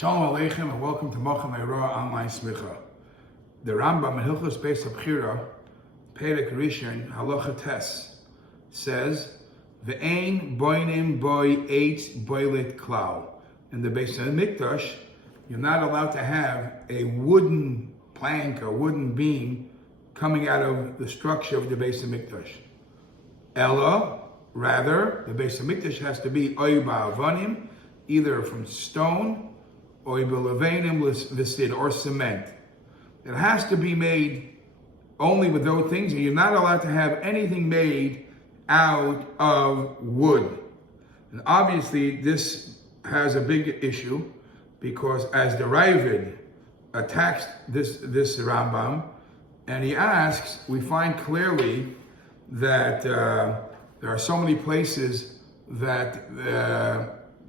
Shalom Aleichem and welcome to Mochem Eroah Online Smicha. The Rambam in Hilchos Bais Abchira, Perek Rishon, Halacha Tes, says, Ve'ein boinim boi eitz boilet klal. In the Beis Hamikdash, you're not allowed to have a wooden plank or wooden beam coming out of the structure of the Beis Hamikdash. Ella, rather, the Beis Hamikdash has to be oy ba'avanim, either from stone or or cement. It has to be made only with those things, and you're not allowed to have anything made out of wood. And obviously, this has a big issue because as the Ravid attacks this Rambam, and he asks, we find clearly that there are so many places that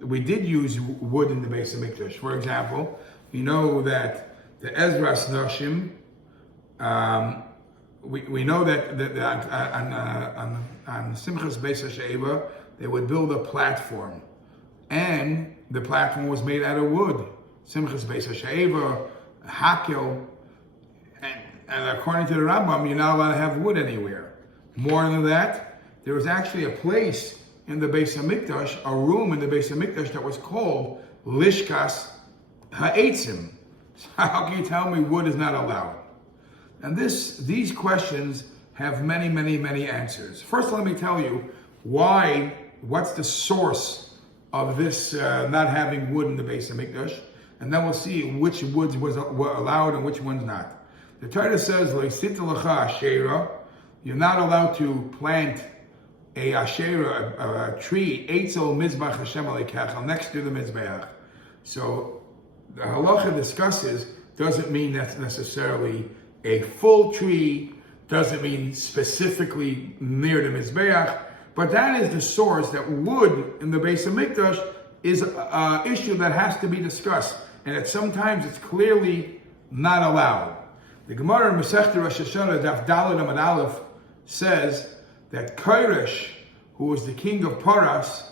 we did use wood in the Beis Hamikdash. For example, we know that the Ezras Noshim, we know that on Simchas Beis HaSheva, they would build a platform. And the platform was made out of wood. Simchas Beis HaSheva, Hakel, and according to the Rambam, you're not allowed to have wood anywhere. More than that, there was actually a place in the Beis Hamikdash, a room in the Beis Hamikdash that was called Lishkas Ha'etzim. So how can you tell me wood is not allowed? And these questions have many, many, many answers. First, let me tell you what's the source of this not having wood in the Beis Hamikdash, and then we'll see which woods were allowed and which ones not. The Torah says, Le'sit l'cha asherah, you're not allowed to plant a asherah, a tree, eitzel mizbach Hashem aleikachal, next to the mizbeach. So the halacha discusses, doesn't mean that's necessarily a full tree, doesn't mean specifically near the mizbeach, but that is the source that wood in the Beis Hamikdash is an issue that has to be discussed, and that sometimes it's clearly not allowed. The Gemara in Masechta Rosh Hashanah, Daf Daled Amud Aleph, says that Koresh, who was the king of Paras,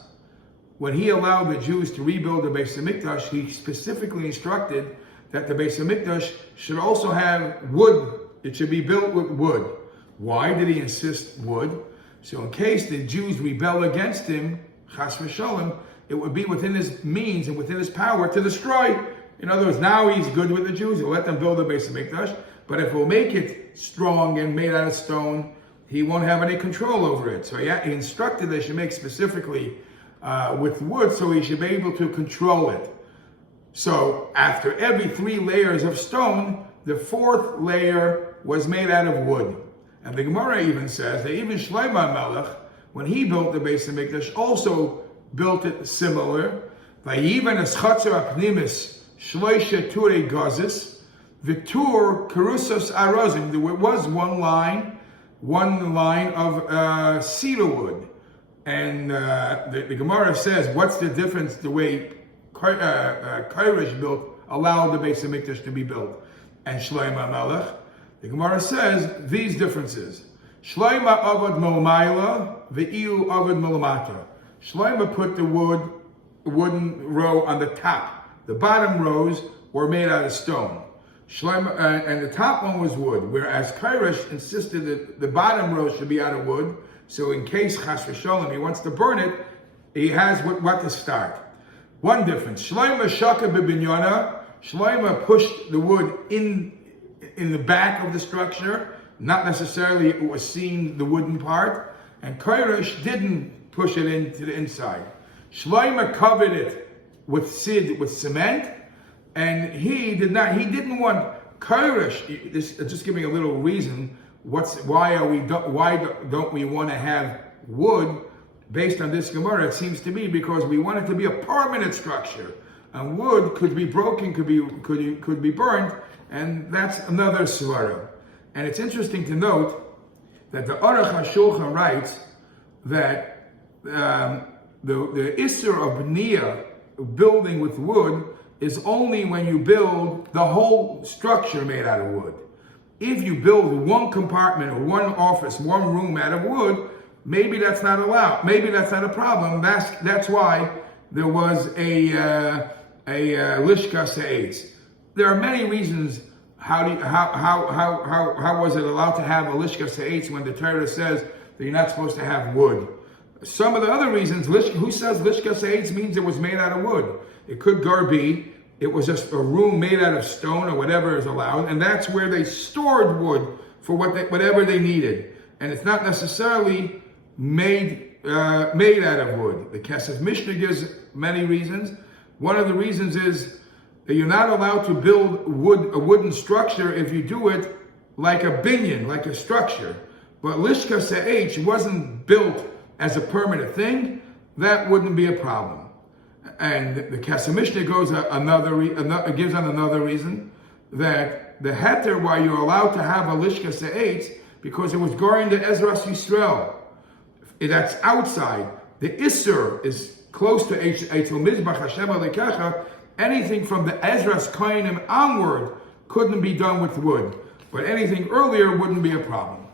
when he allowed the Jews to rebuild the Beis Hamikdash, he specifically instructed that the Beis Hamikdash should also have wood. It should be built with wood. Why did he insist wood? So in case the Jews rebel against him, chas v'sholem, it would be within his means and within his power to destroy. In other words, now he's good with the Jews. He'll let them build the Beis Hamikdash, but if we'll make it strong and made out of stone, he won't have any control over it. So he instructed they should make specifically with wood, so he should be able to control it. So after every 3 layers of stone, the 4th layer was made out of wood. And the Gemara even says that even Shlomo Melech, when he built the Beis Hamikdash, also built it similar. Vayivan es chatzar apnimis shloisha turei gazis v'tur karusos arozim. There was one line of cedar wood. And the Gemara says, what's the difference the way Koresh allowed the Beis Hamikdash to be built, and Shlomo Melech? The Gemara says these differences. Shlomo avad milmayla ve'iu avad milamata. Shlomo put the wooden row on the top. The bottom rows were made out of stone. And the top one was wood, whereas Koresh insisted that the bottom row should be out of wood, so in case chas v'sholem he wants to burn it, he has what to start. One difference, Shlomo shaka b'binyana, Shlomo pushed the wood in the back of the structure, not necessarily it was seen the wooden part, and Koresh didn't push it into the inside. Shlomo covered it with cement, and he didn't want Koresh. Just giving a little reason. Why don't we want to have wood based on this Gemara? It seems to be because we want it to be a permanent structure, and wood could be broken, could be burnt, and that's another svara. And it's interesting to note that the Aruch HaShulchan writes that the Isser of Bniyah, building with wood, is only when you build the whole structure made out of wood. If you build one compartment or one office, one room out of wood, maybe that's not allowed. Maybe that's not a problem. That's why there was a lishka se'etz. There are many reasons how was it allowed to have a lishka se'etz when the Torah says that you're not supposed to have wood. Some of the other reasons, who says lishka se'etz means it was made out of wood? It could be it was just a room made out of stone or whatever is allowed, and that's where they stored wood for whatever they needed. And it's not necessarily made out of wood. The Kesef Mishnah gives many reasons. One of the reasons is that you're not allowed to build a wooden structure if you do it like a binyan, like a structure. But lishka se'etz wasn't built as a permanent thing. That wouldn't be a problem. And the Kesef Mishnah gives on another reason that the heter why you're allowed to have a lishka se'etz because it was going to Ezras Yisrael. That's outside. The Isser is close to Eitel Mizbach Hashem Alekacha. Anything from the Ezras Kohanim onward couldn't be done with wood, but anything earlier wouldn't be a problem.